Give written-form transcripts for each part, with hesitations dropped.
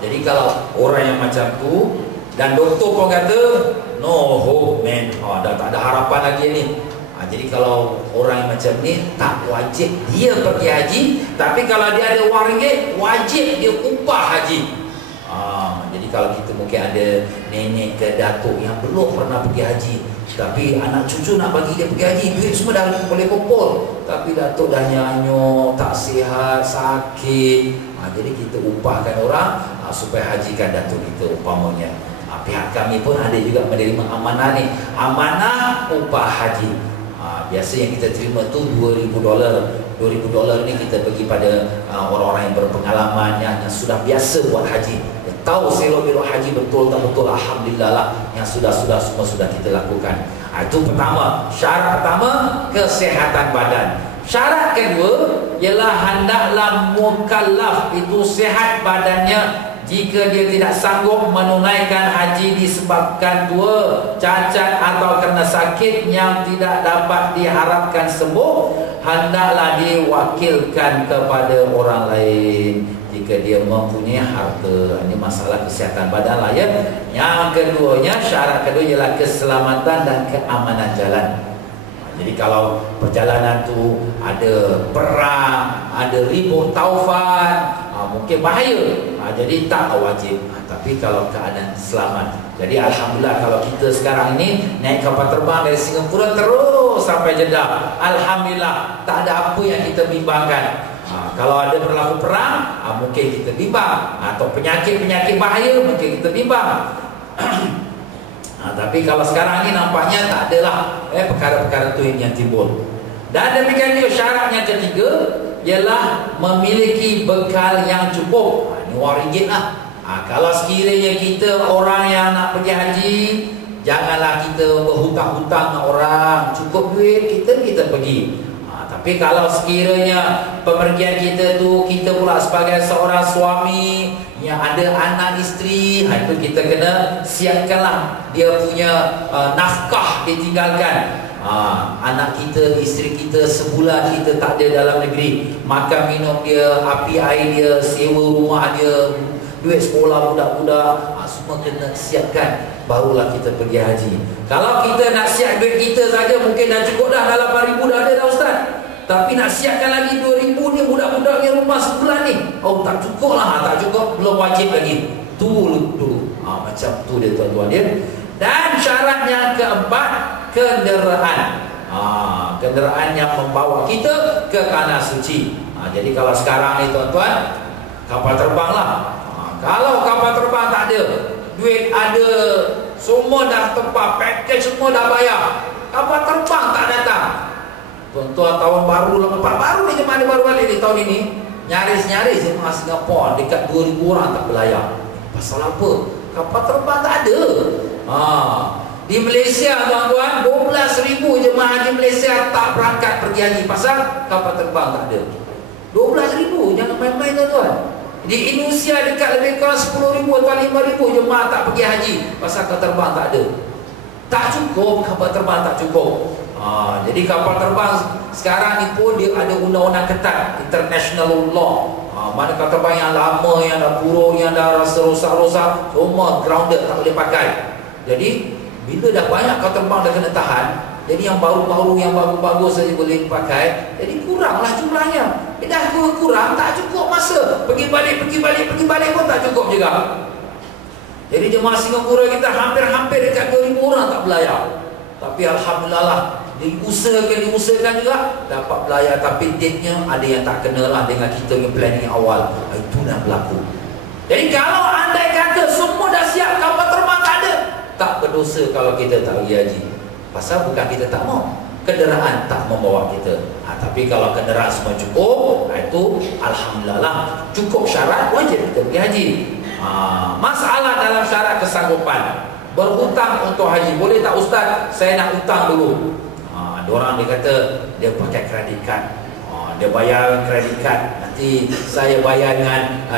Jadi kalau orang yang macam tu dan doktor pun kata no hope man, dah tak ada harapan lagi ni. Jadi kalau orang yang macam ni tak wajib dia pergi haji, tapi kalau dia ada wang ringgit wajib dia upah haji. Jadi kalau kita mungkin ada nenek ke datuk yang belum pernah pergi haji, tapi anak cucu nak bagi dia pergi haji, duit semua dah boleh kumpul, tapi datuk dah nyanyuk, tak sihat, sakit. Jadi kita upahkan orang supaya hajikan datuk kita umpamanya. Pihak kami pun ada juga menerima amanah ni, amanah upah haji. Biasa yang kita terima tu $2,000. $2,000 ni kita bagi pada orang-orang yang berpengalaman, yang sudah biasa buat haji, tahu selok-belok haji betul tak betul. Alhamdulillah lah, yang sudah-sudah semua sudah kita lakukan. Itu pertama, syarat pertama kesihatan badan. Syarat kedua ialah hendaklah mukallaf itu sihat badannya. Jika dia tidak sanggup menunaikan haji disebabkan dua, cacat atau kerana sakit yang tidak dapat diharapkan sembuh, hendaklah diwakilkan kepada orang lain jika dia mempunyai harta. Ini masalah kesihatan badan lah ya. Yang keduanya, syarat kedua ialah keselamatan dan keamanan jalan. Jadi kalau perjalanan tu ada perang, ada ribut taufan, mungkin bahaya, jadi tak wajib. Tapi kalau keadaan selamat, jadi alhamdulillah kalau kita sekarang ini naik kapal terbang dari Singapura terus sampai Jeddah, alhamdulillah tak ada apa yang kita bimbangkan. Kalau ada berlaku perang, mungkin kita bimbang, atau penyakit-penyakit bahaya mungkin kita bimbang. Tapi kalau sekarang ni nampaknya tak adalah perkara-perkara tu yang timbul. Dan demikian juga syarat yang ketiga ialah memiliki bekal yang cukup. Ini RM1 lah. Kalau sekiranya kita orang yang nak pergi haji, janganlah kita berhutang-hutang dengan orang, cukup duit kita pergi. Tapi kalau sekiranya pemergian kita tu, kita pula sebagai seorang suami yang ada anak isteri, itu kita kena siapkanlah dia punya nafkah ditinggalkan. Anak kita, isteri kita sebulan kita tak ada dalam negeri, makan minum dia, api air dia, sewa rumah dia, duit sekolah budak-budak, semua kena siapkan, barulah kita pergi haji. Kalau kita nak siap duit kita saja mungkin dah cukup dah, dalam 8,000 dah ada dah Ustaz. Tapi nak siapkan lagi 2,000 ni budak-budak yang rumah sebulan ni, tak cukup lah, tak cukup, belum wajib lagi. Tunggu dulu. Macam tu dia tuan-tuan dia. Dan syarat yang keempat, kenderaan. Kenderaan yang membawa kita ke tanah suci. Jadi kalau sekarang ni tuan-tuan, kapal terbang lah. Kalau kapal terbang tak ada, duit ada, semua dah tempat, package semua dah bayar, kapal terbang tak datang. Tuan-tuan, tahun baru lepas baru ni jemaah baru balik ni tahun ini, nyaris-nyaris jemaah Singapura dekat 2,000 orang tak berlayar. Pasal apa? Kapal terbang tak ada. Di Malaysia tuan-tuan, 12,000 jemaah haji Malaysia tak berangkat pergi haji pasal kapal terbang tak ada. 12,000, jangan main-main tuan-tuan. Di Indonesia dekat lebih kurang 10,000 atau 5,000 jemaah tak pergi haji pasal kapal terbang tak ada. Tak cukup, kapal terbang tak cukup. Jadi kapal terbang sekarang ni pun dia ada undang-undang ketat, international law. Mana kapal terbang yang lama, yang dah buruk, yang dah rasa rosak-rosak, semua grounded, tak boleh pakai. Jadi bila dah banyak kapal terbang dah kena tahan, jadi yang baru-baru, yang bagus-bagus saja boleh pakai, jadi kuranglah jumlahnya. Dah kurang, tak cukup masa. Pergi balik pun tak cukup juga. Jadi jemaah Singapura kita hampir-hampir dekat 2,000 orang tak berlayar. Tapi alhamdulillah lah, diusahakan juga dapat berlayar. Tapi date-nya ada yang tak kena lah dengan kita yang planning awal. Itu dah berlaku. Jadi kalau andai kata semua dah siap, kapal terbang tak ada, tak berdosa kalau kita tak pergi haji. Pasal bukan kita tak mau, kenderaan tak membawa kita. Tapi kalau kenderaan semua cukup, itu alhamdulillah lah, cukup syarat, wajib kita pergi haji. Masalah dalam syarat kesanggupan, berhutang untuk haji, boleh tak Ustaz? Saya nak hutang dulu. Diorang dia kata dia pakai kredit card, dia bayar kredit card, nanti saya bayar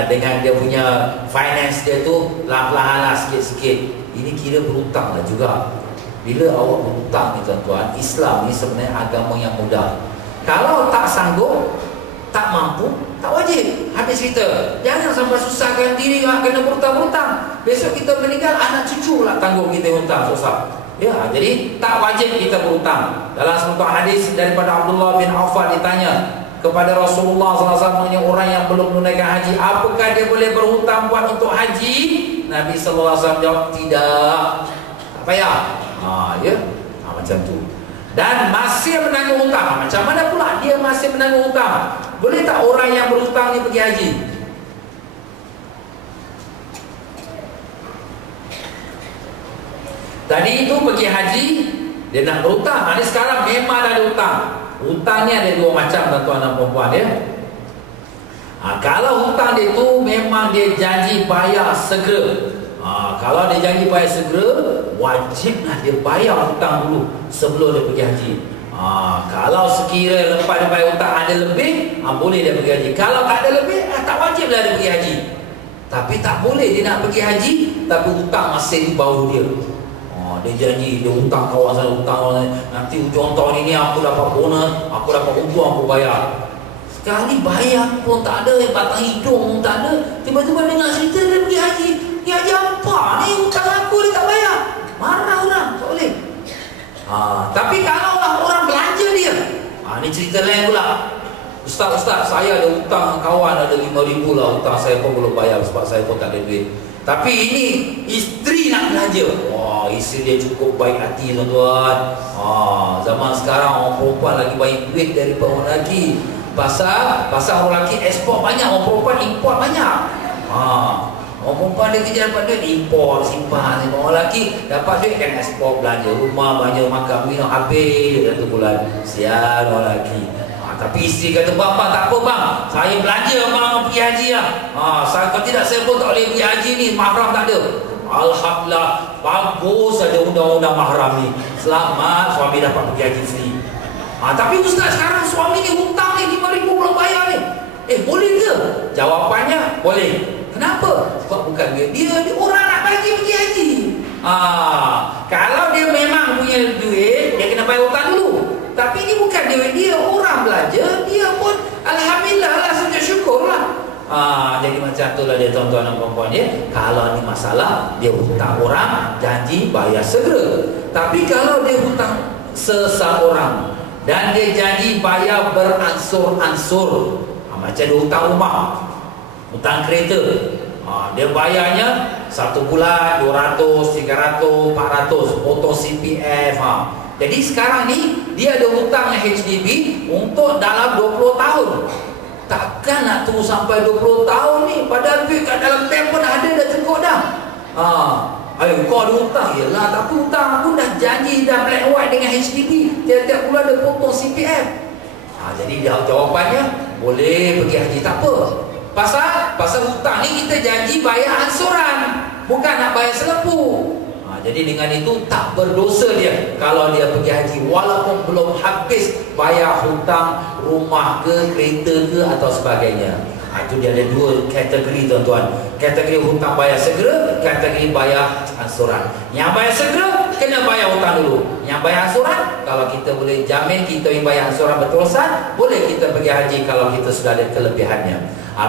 dengan dia punya finance dia tu perlahan-lahan lah, sikit-sikit. Ini kira berhutang lah juga. Bila awak berhutang ni tuan-tuan, Islam ni sebenarnya agama yang mudah. Kalau tak sanggup, tak mampu, tak wajib. Habis kita. Jangan sampai susahkan diri kena berhutang-hutang. Besok kita meninggal, anak cucu pula tanggung kita hutang susah. Ya, jadi tak wajib kita berhutang. Dalam satu hadis daripada Abdullah bin Affan ditanya kepada Rasulullah SAW mengenai orang yang belum menunaikan haji, apakah dia boleh berhutang buat untuk haji? Nabi SAW jawab, tidak. Tak payah. Ya, macam tu. Dan masih menanggung hutang. Macam mana pula dia masih menanggung hutang? Boleh tak orang yang berhutang ni pergi haji? Tadi itu pergi haji, dia nak berhutang. Ini sekarang memang dah ada hutang. Hutang ni ada dua macam, tuan-tuan dan puan-puan ya. Kalau hutang dia tu memang dia janji bayar segera. Kalau dia janji bayar segera, wajiblah dia bayar hutang dulu sebelum dia pergi haji. Kalau sekira lepas dia bayar hutang ada lebih, boleh dia pergi haji. Kalau tak ada lebih, tak wajiblah dia pergi haji. Tapi tak boleh dia nak pergi haji tapi hutang masih di bawah dia. Dia janji dia hutang kawasan, nanti hujung tahun ini aku dapat bonus, aku dapat untung, aku bayar. Sekarang ni bayar pun tak ada, batang hidung tak ada. Tiba-tiba dengar cerita dia pergi haji. Pergi haji apa ni, hutang aku dia tak bayar. Marah orang, tak boleh. Tapi kalau lah orang belanja dia, ni cerita lain pula. Ustaz, saya ada hutang kawan ada 5,000 lah hutang, saya pun belum bayar sebab saya pun tak ada duit. Tapi ini isteri nak belanja. Isteri dia cukup baik hati tuan-tuan. Zaman sekarang orang perempuan lagi banyak duit daripada orang lelaki. Pasal orang lelaki ekspor banyak, orang perempuan import banyak. Orang perempuan dia kerja dapat duit, import, simpan. Orang lelaki dapat duit kan ekspor, belanja rumah, belanja makan minum, habis satu bulan. Sial orang lelaki. Tapi isteri kata, bang, tak apa bang, saya belanja bang pergi haji lah. Kalau tidak saya pun tak boleh pergi haji ni, mahram tak ada. Alhamdulillah, bagus saja undang-undang mahram ni. Selamat suami dapat pergi haji free. Tapi ustaz sekarang suami ni hutang ni 5,000 belum bayar ni. Boleh ke? Jawapannya boleh. Kenapa? Sebab bukan dia orang nak bagi pergi haji. Kalau dia memang punya duit, dia kena bayar hutang dulu. Tapi ini bukan duit dia, orang belanja, dia pun alhamdulillah lah, sujud syukur lah. Jadi macam itulah dia tuan-tuan dan puan-puan ya. Kalau ni masalah dia hutang orang, janji bayar segera. Tapi kalau dia hutang seseorang dan dia janji bayar beransur-ansur, macam dia hutang rumah, hutang kereta, dia bayarnya 1 bulan 200, 300, 400 potong CPF. Jadi sekarang ni dia ada hutangnya HDB untuk dalam 20 tahun. Takkan nak tunggu sampai 20 tahun ni, padahal duit kat dalam bank pun ada dah cukup dah. Kau ada hutang. Yelah, tapi hutang aku dah janji, dah black white dengan HDB, tiap-tiap bulan ada potong CPF. Jadi jawapannya boleh pergi haji, tak apa. Pasal hutang ni kita janji bayar ansuran, bukan nak bayar selepu. Jadi dengan itu tak berdosa dia kalau dia pergi haji walaupun belum habis bayar hutang rumah ke, kereta ke atau sebagainya. Itu dia ada dua kategori tuan-tuan. Kategori hutang bayar segera, kategori bayar ansuran. Yang bayar segera kena bayar hutang dulu. Yang bayar ansuran, kalau kita boleh jamin kita yang bayar ansuran berterusan, boleh kita pergi haji kalau kita sudah ada kelebihannya.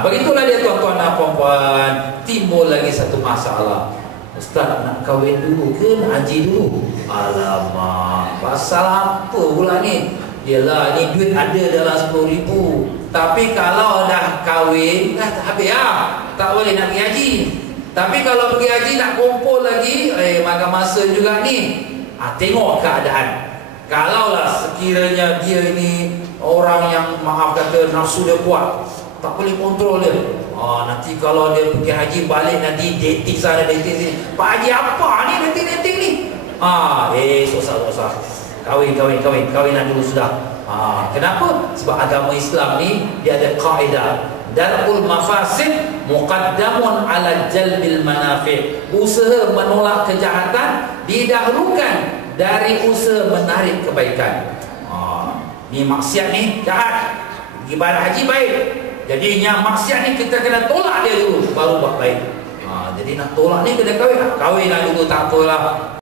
Begitulah dia tuan-tuan dan puan-puan. Timbul lagi satu masalah. Ustaz nak kahwin dulu ke nak haji dulu? Alamak, pasal apa pula ni? Yelah, ni duit ada dalam 10,000. Tapi kalau dah kahwin, dah habis lah, tak boleh nak pergi haji. Tapi kalau pergi haji nak kumpul lagi, makan masa juga ni. Tengok keadaan. Kalaulah sekiranya dia ni orang yang maaf kata nafsu dia kuat, tak boleh kontrol dia. Nanti kalau dia pergi haji balik nanti dating sana dating sini. Pak haji apa ni dating ni? Susah. Kawinan dulu sudah. Kenapa? Sebab agama Islam ni dia ada kaedah. Darul mafasid muqaddamun ala jalbil manafi'. Usaha menolak kejahatan didahulukan dari usaha menarik kebaikan. Ni maksiat ni jahat. Ibadah haji baik. Jadi yang maksiat ni kita kena tolak dia dulu baru buat baik. Jadi nak tolak ni kena kahwin lah dulu, tak apalah.